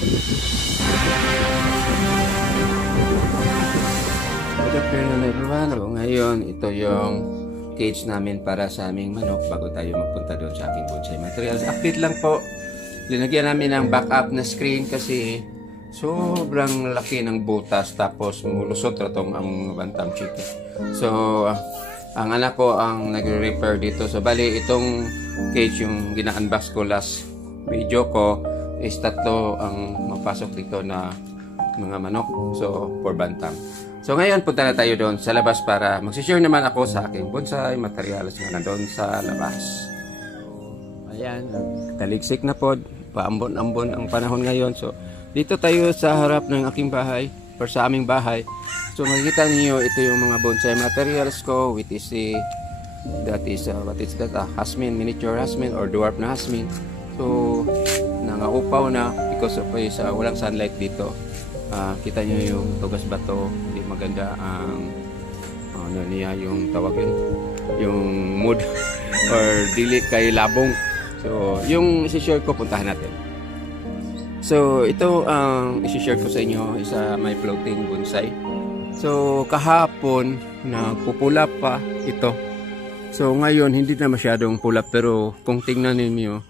Good afternoon everyone. So, ngayon, ito yung cage namin para sa aming manok bago tayo magpunta doon sa aking bonsai materials. Update lang po. Linagyan namin ng backup na screen kasi sobrang laki ng butas tapos mulusot ratong ang bantam chicken. So, ang anak ko ang nagre-repair dito. So, bali itong cage yung gina-unbox ko last video ko is tatlo ang mapasok dito na mga manok. So, for bantam. So ngayon punta na tayo doon sa labas para magsishare naman ako sa aking bonsai materials na nandun sa labas. Ayan, taligsik na po, paambon-ambon ang panahon ngayon. So dito tayo sa harap ng aking bahay, or sa aming bahay. So makikita niyo ito yung mga bonsai materials ko, which is that is what is that? Hasmin, miniature hasmin or dwarf na hasmin. So nangaupaw na because of walang sunlight dito. Kita nyo yung tugas bato, hindi maganda ang ano niya yung tawag yung mood or dili kay labong. So yung isi-share ko, puntahan natin. So ito ang isi-share ko sa inyo, isa may floating bonsai. So kahapon nagpupula pa ito. So ngayon hindi na masyadong pula, pero kung tingnan niyo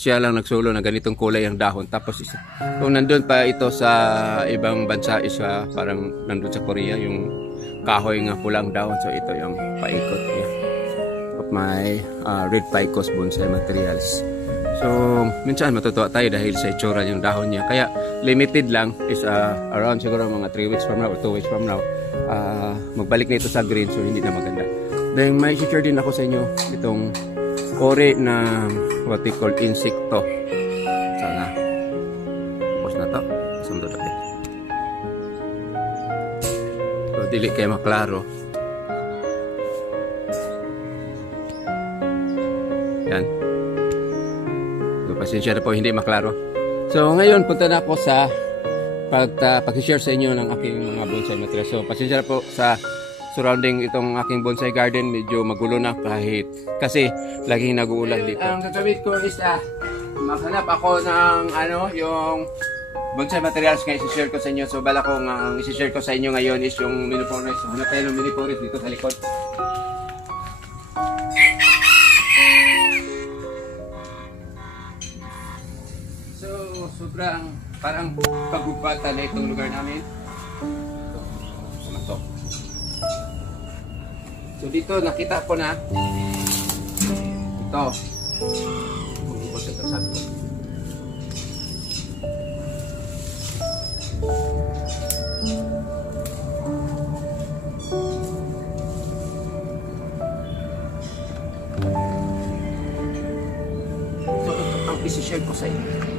siya lang nagsulo na ganitong kulay ang dahon. Tapos kung nandun pa ito sa ibang bansa, parang nandun sa Korea yung kahoy nga pulang dahon. So ito yung paikot niya of my red ficus bonsai materials. So minsan matutuwa tayo dahil sa itsura yung dahon niya. Kaya limited lang is around siguro mga 3 weeks from now or 2 weeks from now magbalik na ito sa green, so hindi na maganda. Then may share din ako sa inyo itong ori na what we call insekto. Sana tapos na to, sundo natin. So dili kayo maklaro. Yan, so pasensya na po hindi maklaro. So ngayon punta na ako sa pag-share sa inyo ng aking mga bonsai materials. So pasensya na po sa surrounding itong aking bonsai garden, medyo magulo na kasi laging nag-uulan dito. Ang gagawin ko is maghanap ako ng yung bonsai materials nga isi-share ko sa inyo. So bala ko ang isi-share ko sa inyo ngayon is yung mini forest. Hanap tayo ng mini forest dito sa likod. So sobrang parang pagubatan na itong lugar namin. So dito nakita ko na ito. So ito ang isi-share ko sa inyo.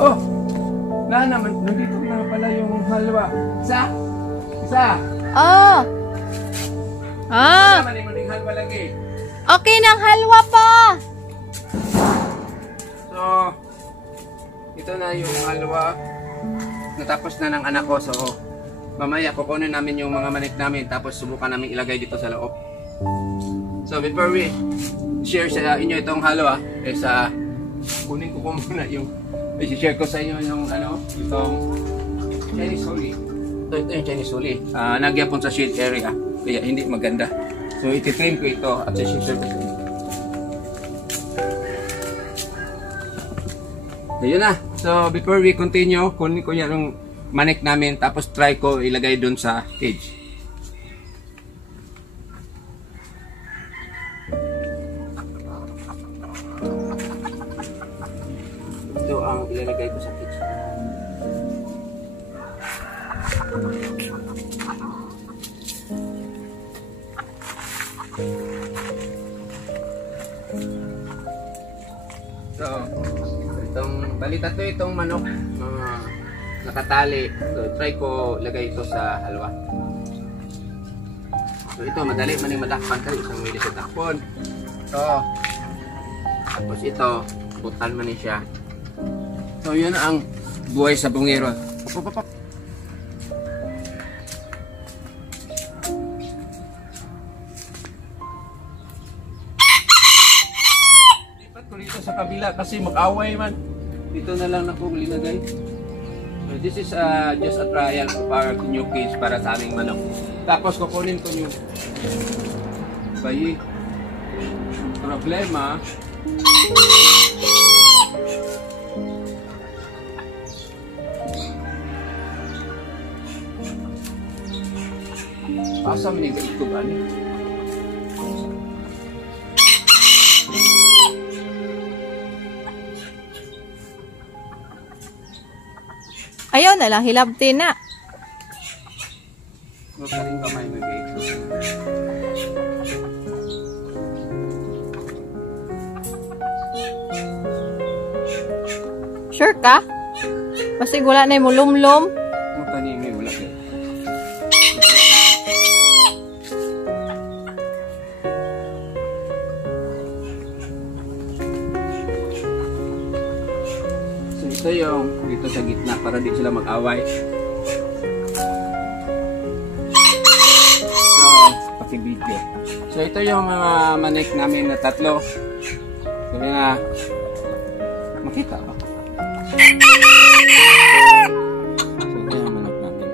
Oh, naman, nandito na pala yung halwa. Isa? Oh. Naman yung halwa lagi. Okay ng halwa po. So, ito na yung halwa. Natapos na ng anak ko. So, mamaya kukunin namin yung mga manik namin. Tapos subukan namin ilagay dito sa loob. So, before we share sa inyo itong halwa, kunin ko muna yung i-share ko sa inyo yung itong Chinese huli. Ito yung Chinese huli. Nagyapon sa shade area, kaya hindi maganda. So iti-trim ko ito at i-share ko sa inyo. Ayun na. So before we continue, kunin ko yung manik namin, tapos try ko ilagay dun sa cage. Ito ang ilalagay ko sa cage. So, balita to itong manok nakatali. So, try ko lagay ito sa halwa. So, ito, madali man yung madakpan kayo. Isang milis sa takpon. So, tapos ito, butan man siya. So, yun ang buhay sa bungero. Papapap. Lipat ko dito sa kabila kasi mag-away man. Dito na lang ako linagay. So, this is just a trial of our new cage para sa aming manok. Tapos kukunin ko yung bayi. Problema, asa man yung kaitugan? Ayaw na lang, hilabti na. Huwag ka rin kamay may kaitugan. Sure ka? Basta wala na yung mulumlum. Huwag ka rin may wala kayo. So ito yung dito sa gitna para di sila mag-away. So, paki-video. So ito yung mga manik namin na tatlo. So nga, makita ba? So ito yung manok namin.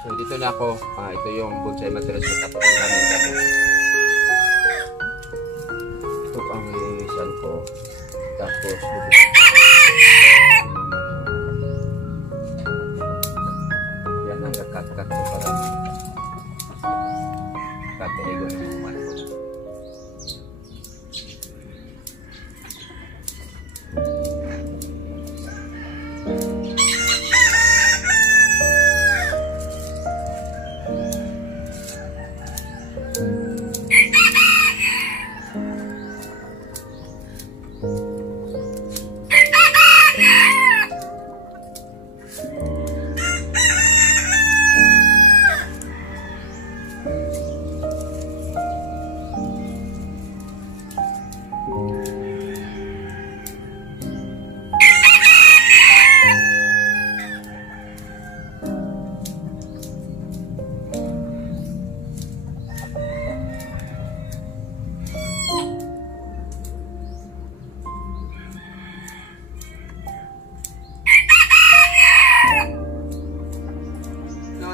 So dito na ako. Ito yung bonsai materials na tapos namin kami. Ito ang nilinisan ko. Tapos yan ang kakat-kat ko para kataligon ng umano.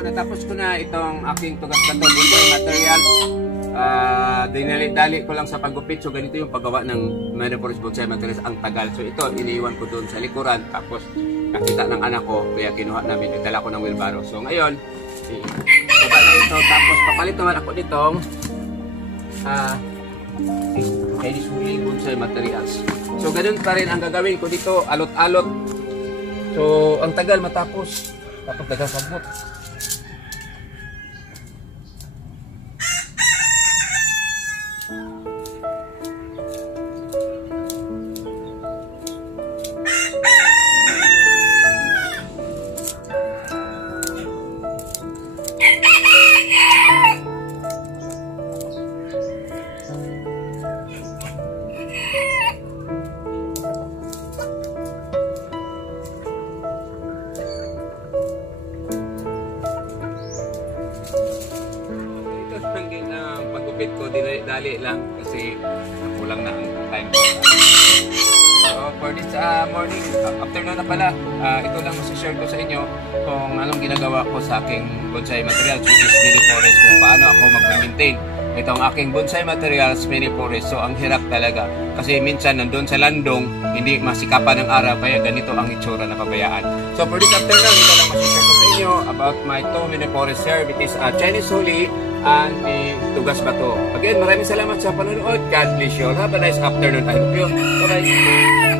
Natapos ko na itong aking tugas-kato bonsai material. Dinali-dali ko lang sa paggupit. So ganito yung paggawa ng Mini4Rest bonsai materials. Ang tagal. So ito, iniiwan ko doon sa likuran. Tapos nakita ng anak ko. Kaya kinuha namin. Nagdala ko ng wheelbarrow. So ngayon, baba na ito. Tapos papalit naman ako ditong Chinese Huling bonsai materials. So ganun pa rin ang gagawin ko dito. Alot-alot. So ang tagal matapos. Tapos nagkasabot. Ko dali lang kasi kulang na ang time ko. So for this morning, afternoon na pala, ito lang masishare ko sa inyo kung anong ginagawa ko sa aking bonsai materials which is Mini4Rest, kung paano ako mag-maintain itong aking bonsai materials Mini4Rest. So ang hirap talaga kasi minsan nandun sa landong hindi masikapan ng araw kaya ganito ang itsura na pabayaan. So for this afternoon, ito lang masishare ko sa inyo about my two Mini4Rest here. It is Chinese Huli and the Tugas Bato. Again, maraming salamat sa panonood. God bless you. Have a nice afternoon. I hope you. Bye-bye.